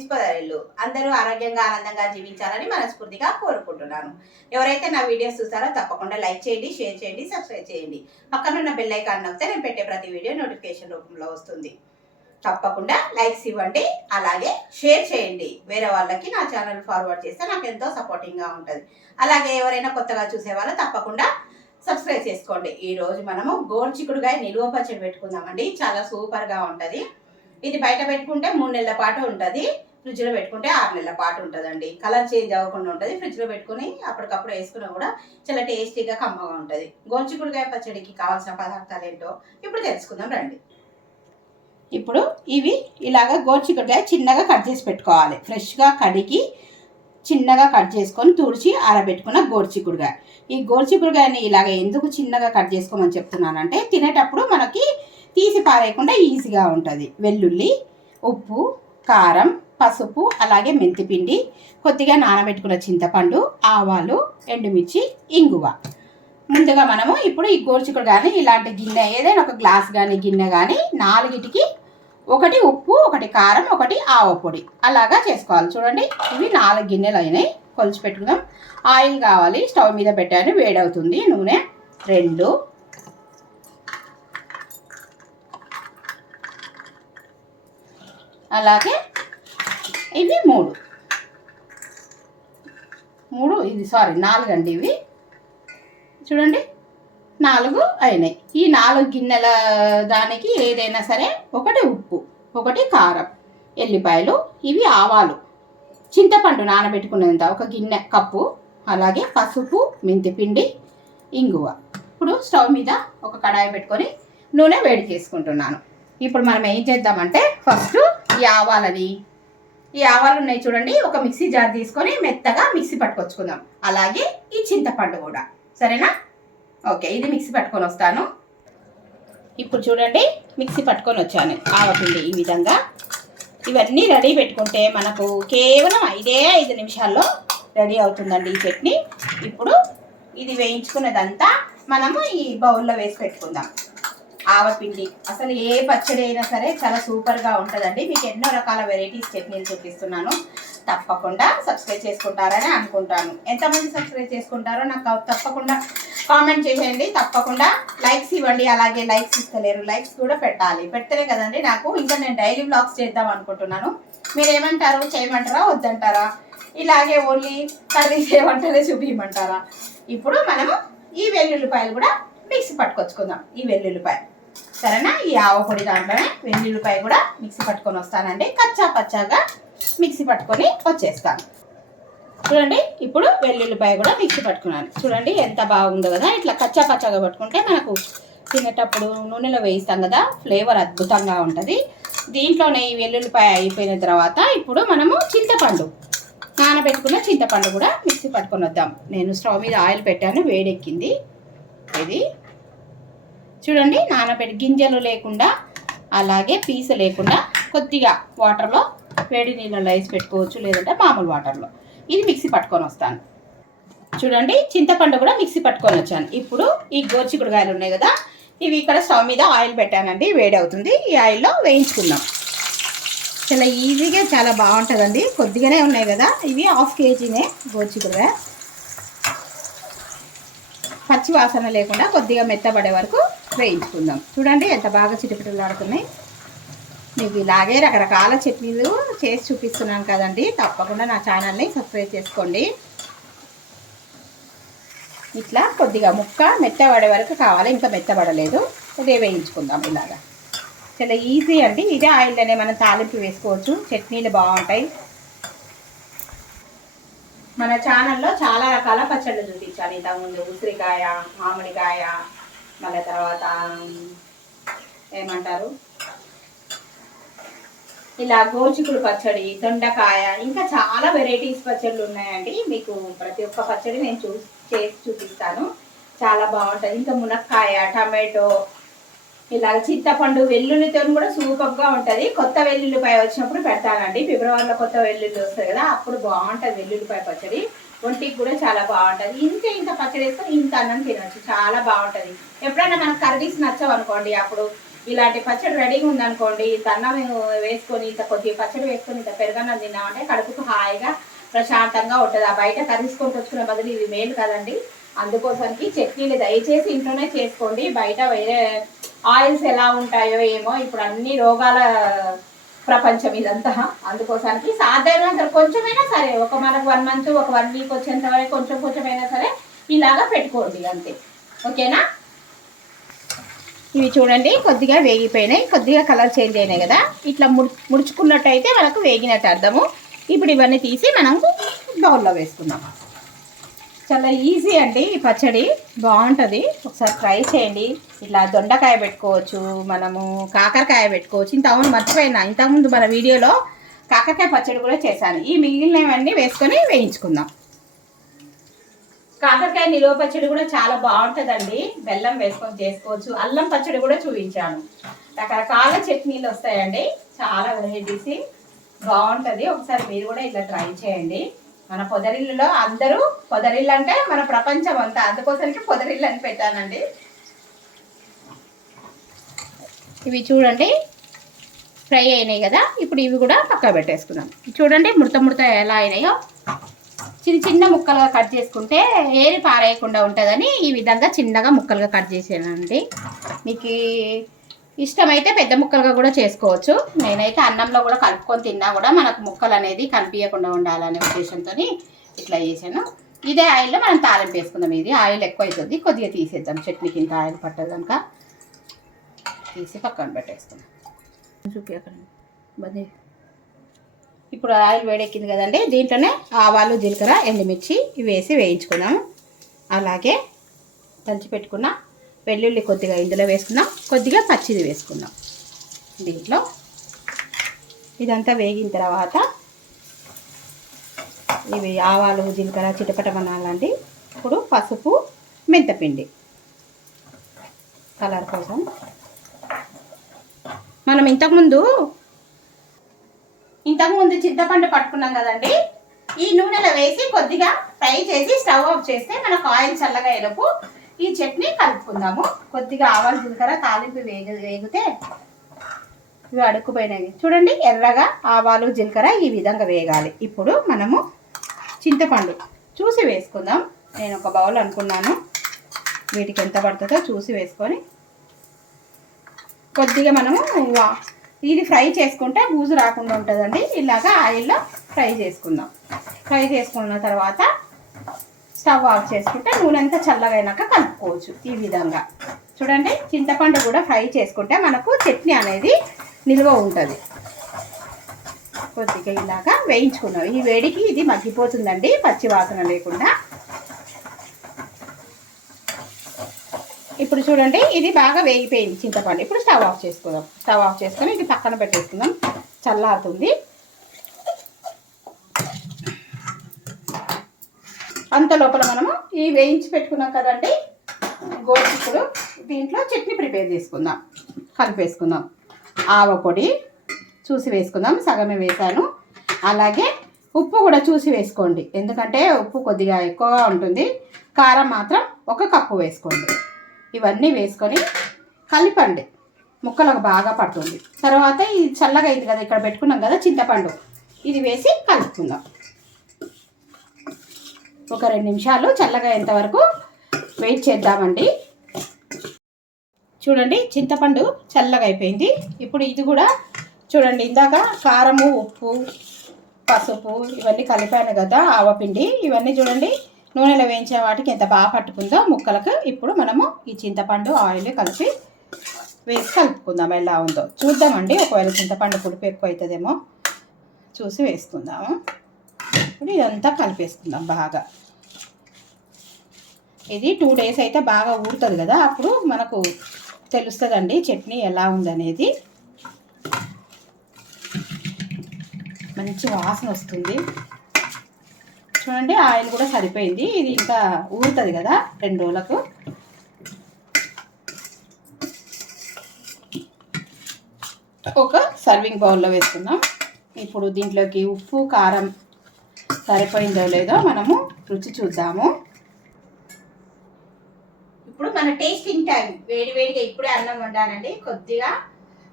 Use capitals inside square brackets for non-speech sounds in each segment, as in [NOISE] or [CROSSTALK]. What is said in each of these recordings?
లక్ష్మీ అందరూ ఆరోగ్యంగా ఆనందంగా జీవించాలని మనస్ఫూర్తిగా కోరుకుంటున్నాను. ఎవరైతే నా వీడియోస్ చూస్తారో తప్పకుండా లైక్ చేయండి షేర్ చేయండి సబ్స్క్రైబ్ చేయండి. పక్కనున్న బెల్ ఐకాన్ నొక్కితే నేను పెట్టే ప్రతి వీడియో నోటిఫికేషన్ రూపంలో వస్తుంది. తప్పకుండా లైక్స్ ఇవ్వండి అలాగే షేర్ చేయండి. వేరే వాళ్ళకి నా ఛానల్ ఫార్వర్డ్ చేస్తే నాకు ఎంతో సపోర్టింగ్గా ఉంటుంది. అలాగే ఎవరైనా కొత్తగా చూసే వాళ్ళు తప్పకుండా సబ్స్క్రైబ్ చేసుకోండి. ఈరోజు మనము మనము గోర్చికుడుగా నిలువ పచ్చడి పెట్టుకుందామండి. చాలా సూపర్గా ఉంటుంది. ఇది బయట పెట్టుకుంటే మూడు నెలల పాటు ఉంటుంది. ఫ్రిడ్జ్లో పెట్టుకుంటే ఆరు నెలల పాటు ఉంటుందండి. కలర్ చేంజ్ అవ్వకుండా ఉంటుంది. ఫ్రిడ్జ్లో పెట్టుకుని అప్పటికప్పుడు వేసుకున్నా కూడా చాలా టేస్టీగా కమ్మగా ఉంటుంది. గోర్చికుడుగాయ పచ్చడికి కావాల్సిన పదార్థాలు ఏంటో ఇప్పుడు తెలుసుకుందాం రండి. ఇప్పుడు ఇవి ఇలాగ గోర్చికుడుగాయ చిన్నగా కట్ చేసి పెట్టుకోవాలి. ఫ్రెష్గా కడిగి చిన్నగా కట్ చేసుకొని తుడిచి ఆరబెట్టుకున్న గోర్చికుడుగాయ ఈ గోర్చికుడుగాయని ఇలాగ ఎందుకు చిన్నగా కట్ చేసుకోమని చెప్తున్నానంటే తినేటప్పుడు మనకి తీసి పారేయకుండా ఈజీగా ఉంటుంది. వెల్లుల్లి ఉప్పు కారం పసుపు అలాగే మెంతిపిండి కొద్దిగా నానబెట్టుకున్న చింతపండు ఆవాలు ఎండుమిర్చి ఇంగువ. ముందుగా మనము ఇప్పుడు ఈ గోర్చికుడు కానీ ఇలాంటి గిన్నె ఏదైనా ఒక గ్లాస్ కానీ గిన్నె కానీ నాలుగిటికి ఒకటి ఉప్పు ఒకటి కారం ఒకటి ఆవపొడి అలాగా చేసుకోవాలి. చూడండి ఇవి నాలుగు గిన్నెలు అయినాయి. కొలిచి పెట్టుకుందాం. ఆయిల్ కావాలి. స్టవ్ మీద పెట్టాను. వేడవుతుంది. నూనె రెండు. అలాగే ఇవి మూడు. మూడు ఇది సారీ నాలుగు అండి ఇవి. చూడండి నాలుగు అయినాయి. ఈ నాలుగు గిన్నెల దానికి ఏదైనా సరే ఒకటి ఉప్పు ఒకటి కారం ఎల్లిపాయలు ఇవి ఆవాలు. చింతపండు నానబెట్టుకునేంత ఒక గిన్నె కప్పు అలాగే పసుపు మెంతిపిండి ఇంగువ. ఇప్పుడు స్టవ్ మీద ఒక కడాయి పెట్టుకొని నూనె వేడి చేసుకుంటున్నాను ఇప్పుడు మనం ఏం చేద్దామంటే ఫస్ట్ ఈ ఆవాలని ఈ ఆవాలు ఉన్నాయి చూడండి. ఒక మిక్సీ జార్ తీసుకొని మెత్తగా మిక్సీ పట్టుకొచ్చుకుందాం. అలాగే ఈ చింతపండు కూడా. సరేనా? ఓకే ఇది మిక్సీ పట్టుకొని వస్తాను. ఇప్పుడు చూడండి మిక్సీ పట్టుకొని వచ్చాను. ఆవపిండి ఈ విధంగా. ఇవన్నీ రెడీ పెట్టుకుంటే మనకు కేవలం ఐదే ఐదు నిమిషాల్లో రెడీ అవుతుందండి ఈ చట్నీ. ఇప్పుడు ఇది వేయించుకున్నదంతా మనము ఈ బౌల్లో వేసి పెట్టుకుందాం. ఆవపిండి. అసలు ఏ పచ్చడి అయినా సరే చాలా సూపర్గా ఉంటుందండి. మీకు ఎన్నో రకాల వెరైటీస్ చట్నీలు చూపిస్తున్నాను. తప్పకుండా సబ్స్క్రైబ్ చేసుకుంటారని అనుకుంటాను. ఎంతమంది సబ్స్క్రైబ్ చేసుకుంటారో నాకు తప్పకుండా కామెంట్ చేసేయండి. తప్పకుండా లైక్స్ ఇవ్వండి. అలాగే లైక్స్ ఇస్తలేరు. లైక్స్ కూడా పెట్టాలి. పెడితేనే కదండి నాకు. ఇంకా నేను డైలీ బ్లాగ్స్ చేద్దాం అనుకుంటున్నాను. మీరు ఏమంటారు చేయమంటారా? వద్దంటారా? ఇలాగే ఓన్లీ కర్రీ చేయమంటారా చూపించమంటారా ఇప్పుడు మనము ఈ వెల్లుల్లిపాయలు కూడా మిక్సీ పట్టుకొచ్చుకుందాం. ఈ వెల్లుల్లిపాయ. సరేనా? ఈ ఆవపొడి దాంట్లోనే వెల్లుల్లిపాయ కూడా మిక్సీ పట్టుకొని వస్తానండి. కచ్చా పచ్చాగా మిక్సీ పట్టుకొని వచ్చేస్తాను. చూడండి ఇప్పుడు వెల్లుల్లిపాయ కూడా మిక్సీ పట్టుకున్నాను. చూడండి ఎంత బాగుందో కదా. ఇట్లా కచ్చా పచ్చాగా పట్టుకుంటే మనకు తినేటప్పుడు నూనెలో వేయిస్తాం కదా ఫ్లేవర్ అద్భుతంగా ఉంటుంది. దీంట్లోనే ఈ వెల్లుల్లిపాయ అయిపోయిన తర్వాత ఇప్పుడు మనము చింతపండు నానబెట్టుకున్న చింతపండు కూడా మిక్సీ పట్టుకొని వద్దాం. నేను స్టవ్ మీద ఆయిల్ పెట్టాను వేడెక్కింది. ఇది చూడండి నానబెట్టి గింజలు లేకుండా అలాగే పీసు లేకుండా కొద్దిగా వాటర్లో వేడి నీళ్ళలో వేసి పెట్టుకోవచ్చు లేదంటే మామూలు వాటర్లో. ఇది మిక్సీ పట్టుకొని వస్తాను. చూడండి చింతపండు కూడా మిక్సీ పట్టుకొని వచ్చాను. ఇప్పుడు ఈ గోర్చికుడుగాయలు ఉన్నాయి కదా ఇవి ఇక్కడ స్టవ్ మీద ఆయిల్ పెట్టానండి వేడి అవుతుంది. ఈ ఆయిల్లో వేయించుకుందాం. చాలా ఈజీగా చాలా బాగుంటుందండి. కొద్దిగానే ఉన్నాయి కదా ఇవి హాఫ్ కేజీనే గోర్చికుడుగాయ పచ్చి వాసన లేకుండా కొద్దిగా మెత్తబడే వరకు వేయించుకుందాం. చూడండి ఎంత బాగా చిటిపిటలాడుతున్నాయి మీకు ఇలాగే రకరకాల చట్నీలు చేసి చూపిస్తున్నాను కదండి. తప్పకుండా నా ఛానల్ని సబ్స్క్రైబ్ చేసుకోండి. ఇట్లా కొద్దిగా ముక్క మెత్తబడే వరకు కావాలి. ఇంకా మెత్తబడలేదు. ఇదే వేయించుకుందాం ఇలాగా. చాలా ఈజీ అండి. ఇదే ఆయిల్లోనే మనం తాలింపు వేసుకోవచ్చు. చట్నీలు బాగుంటాయి. మన ఛానల్లో చాలా రకాల పచ్చళ్ళు చూపించాను ఇంతకుముందు ఉసిరికాయ మామిడికాయ మళ్ళీ తర్వాత ఏమంటారు? ఇలా గోచికుడు పచ్చడి దొండకాయ ఇంకా చాలా వెరైటీస్ పచ్చళ్ళు ఉన్నాయండి. మీకు ప్రతి ఒక్క పచ్చడి నేను చూ చేసి చూపిస్తాను. చాలా బాగుంటుంది. ఇంకా మునక్కాయ టమాటో ఇలాగ చింతపండు వెల్లుల్లితో కూడా సూపర్గా ఉంటుంది. కొత్త వెల్లుల్లిపాయ వచ్చినప్పుడు పెడతానండి. ఫిబ్రవరిలో కొత్త వెల్లుల్లి వస్తుంది కదా అప్పుడు బాగుంటుంది వెల్లుల్లిపాయ పచ్చడి. ఒంటికి కూడా చాలా బాగుంటుంది. ఇంత ఇంత పచ్చడి వేసుకొని ఇంత అన్నం తినచ్చు. చాలా బాగుంటుంది. ఎప్పుడైనా మనకు కర్రీస్ నచ్చవు అనుకోండి అప్పుడు. ఇలాంటి పచ్చడి రెడీగా ఉందనుకోండి ఇంత అన్నం వేసుకొని ఇంత కొద్దిగా పచ్చడి వేసుకొని ఇంత పెరగన్నం తిన్నామంటే కడుపుకు హాయిగా ప్రశాంతంగా ఉంటుంది. ఆ బయట కలుసుకొని తెచ్చుకునే బదులు ఇవి మేలు కదండి. అందుకోసానికి చట్నీలు దయచేసి ఇంట్లోనే చేసుకోండి. బయట వేరే ఆయిల్స్ ఎలా ఉంటాయో ఏమో ఇప్పుడు అన్ని రోగాల ప్రపంచం ఇదంతా. అందుకోసానికి సాధ్యమైనంత కొంచెమైనా సరే ఒక మనకు వన్ మంత్ ఒక వన్ వీక్ వచ్చేంత వరకు కొంచెం కొంచెమైనా సరే ఇలాగా పెట్టుకోండి అంతే. ఓకేనా? ఇవి చూడండి కొద్దిగా వేగిపోయినాయి. కొద్దిగా కలర్ చేంజ్ అయినాయి కదా. ఇట్లా ముడు ముడుచుకున్నట్టయితే మనకు వేగినట్టు అర్థము. ఇప్పుడు ఇవన్నీ తీసి మనం బౌల్లో వేసుకుందాం. చాలా ఈజీ అండి ఈ పచ్చడి. బాగుంటుంది. ఒకసారి ట్రై చేయండి. ఇట్లా దొండకాయ పెట్టుకోవచ్చు మనము కాకరకాయ పెట్టుకోవచ్చు. ఇంత అవును మర్చిపోయినా. ఇంతకుముందు మన వీడియోలో కాకరకాయ పచ్చడి కూడా చేశాను. ఈ మిగిలినవన్నీ వేసుకొని వేయించుకుందాం. కాకరకాయ నిలువ పచ్చడి కూడా చాలా బాగుంటుందండి. బెల్లం వేసుకొని చేసుకోవచ్చు. అల్లం పచ్చడి కూడా చూపించాను. రకరకాల చట్నీలు వస్తాయండి. చాలా వెరైటీస్ బాగుంటుంది. ఒకసారి మీరు కూడా ఇలా ట్రై చేయండి. మన పొదరిల్లులో అందరూ పొదరిల్లు అంటే మన ప్రపంచం అంతా. అందుకోసానికి పొదరిల్లు అని పెట్టానండి. ఇవి చూడండి ఫ్రై అయినాయి కదా. ఇప్పుడు ఇవి కూడా పక్క పెట్టేసుకుందాం. చూడండి ముడత ముడత ఎలా అయినాయో. చిన్న చిన్న ముక్కలుగా కట్ చేసుకుంటే ఏరి పారేయకుండా ఉంటుందని ఈ విధంగా చిన్నగా ముక్కలుగా కట్ చేసానండి మీకు ఇష్టమైతే పెద్ద ముక్కలుగా కూడా చేసుకోవచ్చు. నేనైతే అన్నంలో కూడా కలుపుకొని తిన్నా కూడా మనకు ముక్కలు అనేది కనిపించకుండా ఉండాలనే ఉద్దేశంతో ఇట్లా చేశాను. ఇదే ఆయిల్లో మనం తాలింపు వేసుకుందాం. ఇది ఆయిల్ ఎక్కువ అవుతుంది కొద్దిగా తీసేద్దాం. చట్నీకి ఇంత ఆయిల్ పట్టదు కనుక. తీసి పక్కన పెట్టేసుకుందాం. చూపి అక్కడ బదే ఇప్పుడు ఆయిల్ వేడెక్కింది కదండి. దీంట్లోనే ఆవాలు జీలకర్ర ఎండుమిర్చి ఇవి వేసి వేయించుకుందాం అలాగే దంచి పెట్టుకున్న వెల్లుల్లి కొద్దిగా ఇందులో వేసుకుందాం. కొద్దిగా పచ్చిది వేసుకుందాం. దీంట్లో ఇదంతా వేగిన తర్వాత ఇవి ఆవాలు జీలకర్ర చిటపటమనాలండి ఇప్పుడు పసుపు మెంతపిండి కలర్ కోసం. మనం ఇంతకుముందు ఇంతకుముందు చింతపండు పట్టుకున్నాం కదండి. ఈ నూనెలో వేసి కొద్దిగా ఫ్రై చేసి స్టవ్ ఆఫ్ చేస్తే మనకు ఆయిల్ చల్లగా ఎరుపు ఈ చట్నీ కలుపుకుందాము. కొద్దిగా ఆవాలు జీలకర్ర తాలింపు వేగ వేగితే ఇవి అడుక్కుపోయినవి చూడండి ఎర్రగా ఆవాలు జీలకర్ర ఈ విధంగా వేగాలి. ఇప్పుడు మనము చింతపండు చూసి వేసుకుందాం. నేను ఒక బౌల్ అనుకున్నాను. వీటికి ఎంత పడుతుందో చూసి వేసుకొని కొద్దిగా మనము ఇది ఫ్రై చేసుకుంటే బూజు రాకుండా ఉంటుందండి. ఇలాగా ఆయిల్లో ఫ్రై చేసుకుందాం. ఫ్రై చేసుకున్న తర్వాత స్టవ్ ఆఫ్ చేసుకుంటే నూనె అంతా చల్లగా కలుపుకోవచ్చు ఈ విధంగా. చూడండి చింతపండు కూడా ఫ్రై చేసుకుంటే మనకు చట్నీ అనేది నిల్వ ఉంటుంది. కొద్దిగా ఇలాగా వేయించుకున్నాం. ఈ వేడికి ఇది మగ్గిపోతుందండి పచ్చి వాసన లేకుండా. ఇప్పుడు చూడండి ఇది బాగా వేగిపోయింది చింతపండు. ఇప్పుడు స్టవ్ ఆఫ్ చేసుకుందాం. స్టవ్ ఆఫ్ చేసుకొని ఇది పక్కన పెట్టేసుకుందాం. చల్లారుతుంది. అంత లోపల మనము ఈ వేయించి పెట్టుకున్నాం కదండి. గోరుచిక్కుడు దీంట్లో చట్నీ ప్రిపేర్ చేసుకుందాం. కలిపేసుకుందాం. ఆవ పొడి చూసి వేసుకుందాం. సగమే వేసాను అలాగే ఉప్పు కూడా చూసి వేసుకోండి. ఎందుకంటే ఉప్పు కొద్దిగా ఎక్కువగా ఉంటుంది. కారం మాత్రం ఒక కప్పు వేసుకోండి. ఇవన్నీ వేసుకొని కలిపండి. ముక్కలకు బాగా పడుతుంది. తర్వాత ఇది చల్లగా అయింది కదా ఇక్కడ పెట్టుకున్నాం కదా చింతపండు. ఇది వేసి కలుపుకుందాం. ఒక రెండు నిమిషాలు చల్లగా అయ్యేంత వరకు వెయిట్ చేద్దామండి. చూడండి చింతపండు చల్లగా అయిపోయింది ఇప్పుడు ఇది కూడా చూడండి ఇందాక కారము ఉప్పు పసుపు ఇవన్నీ కలిపాను కదా ఆవపిండి ఇవన్నీ చూడండి నూనెలో వేయించే వాటికి ఎంత బాగా పట్టుకుందో ముక్కలకు ఇప్పుడు మనము ఈ చింతపండు ఆయిల్ కలిపి వేసి కలుపుకుందాం ఎలా ఉందో చూద్దామండి. ఒకవేళ చింతపండు పులుపు ఎక్కువ అవుతుందేమో చూసి వేసుకుందాము. వేసుకుని ఇదంతా కలిపేసుకుందాం బాగా. ఇది టూ డేస్ అయితే బాగా ఊరుతుంది కదా అప్పుడు మనకు తెలుస్తుందండి చట్నీ ఎలా ఉందనేది. మంచి వాసన వస్తుంది. చూడండి ఆయిల్ కూడా సరిపోయింది. ఇది ఇంకా ఊరుతుంది కదా రెండు రోజులకు. ఒక సర్వింగ్ బౌల్లో వేసుకుందాం. ఇప్పుడు దీంట్లోకి ఉప్పు కారం సరిపోయిందో లేదో మనము రుచి చూద్దాము. ఇప్పుడు మన టేస్టింగ్ టైం వేడి వేడిగా ఇప్పుడే అన్నం వండానండి కొద్దిగా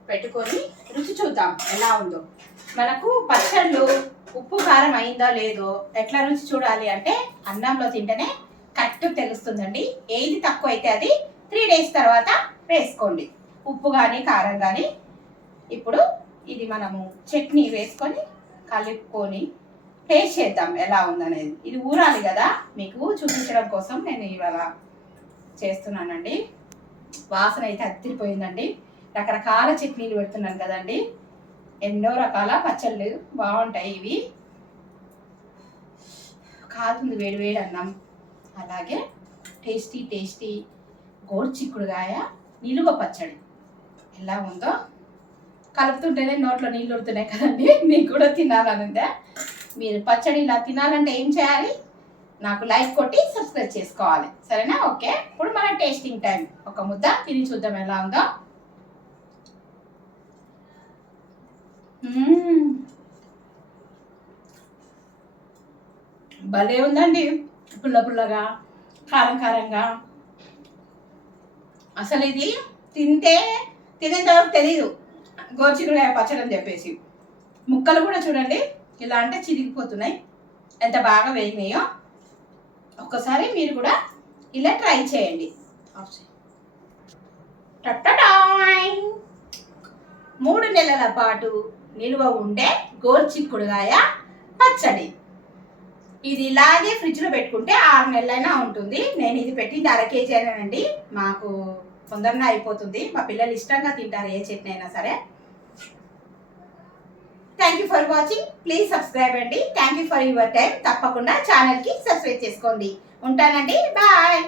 పెట్టుకొని రుచి చూద్దాం ఎలా ఉందో. మనకు పచ్చళ్ళు ఉప్పు కారం అయిందో లేదో ఎట్లా రుచి చూడాలి అంటే అన్నంలో తింటేనే కరెక్ట్ తెలుస్తుందండి. ఏది తక్కువ అయితే అది త్రీ డేస్ తర్వాత వేసుకోండి. ఉప్పు కానీ కారం కానీ ఇప్పుడు ఇది మనము చట్నీ వేసుకొని కలుపుకొని టేస్ట్ చేద్దాం ఎలా ఉందనేది. ఇది ఊరాలి కదా మీకు చూపించడం కోసం నేను ఇవాళ చేస్తున్నానండి. వాసన అయితే అత్తిరిపోయిందండి రకరకాల చట్నీలు పెడుతున్నాను కదండి. ఎన్నో రకాల పచ్చళ్ళు బాగుంటాయి ఇవి. కాదుంది వేడి వేడి అన్నం. అలాగే టేస్టీ టేస్టీ గోర్చిక్కుడుగాయ నిలువ పచ్చడి. ఎలా ఉందో. కలుపుతుంటేనే నోట్లో నీళ్ళు ఉడుతున్నాయి కదండి. [LAUGHS] మీకు కూడా తినాలనుందా మీరు పచ్చడి ఇలా తినాలంటే ఏం చేయాలి? నాకు లైక్ కొట్టి సబ్స్క్రైబ్ చేసుకోవాలి. సరేనా? ఓకే. ఇప్పుడు మన టేస్టింగ్ టైం ఒక ముద్ద తిని చూద్దాం ఎలా ఉందో. భలే ఉందండి. పుల్ల పుల్లగా కారం కారంగా. అసలు ఇది తింటే తినే తర్వాత తెలీదు. గోర్చికుడుకాయ పచ్చడి అని చెప్పేసి. ముక్కలు కూడా చూడండి. ఇలా అంటే చిరిగిపోతున్నాయి. ఎంత బాగా వేగినాయో ఒక్కసారి మీరు కూడా ఇలా ట్రై చేయండి. మూడు నెలల పాటు నిల్వ ఉండే గోర్చిక్కుడుగాయ పచ్చడి ఇది ఇలాగే ఫ్రిడ్జ్లో పెట్టుకుంటే ఆరు నెలలైనా ఉంటుంది నేను ఇది పెట్టింది అర కేజీ అయినానండి మాకు తొందరగా అయిపోతుంది మా పిల్లలు ఇష్టంగా తింటారు ఏ చట్నీ అయినా సరే thank you for watching please subscribe అండి. Thank you for your time తప్పకుండా ఛానల్కి సబ్స్క్రైబ్ చేసుకోండి. ఉంటానండి. బాయ్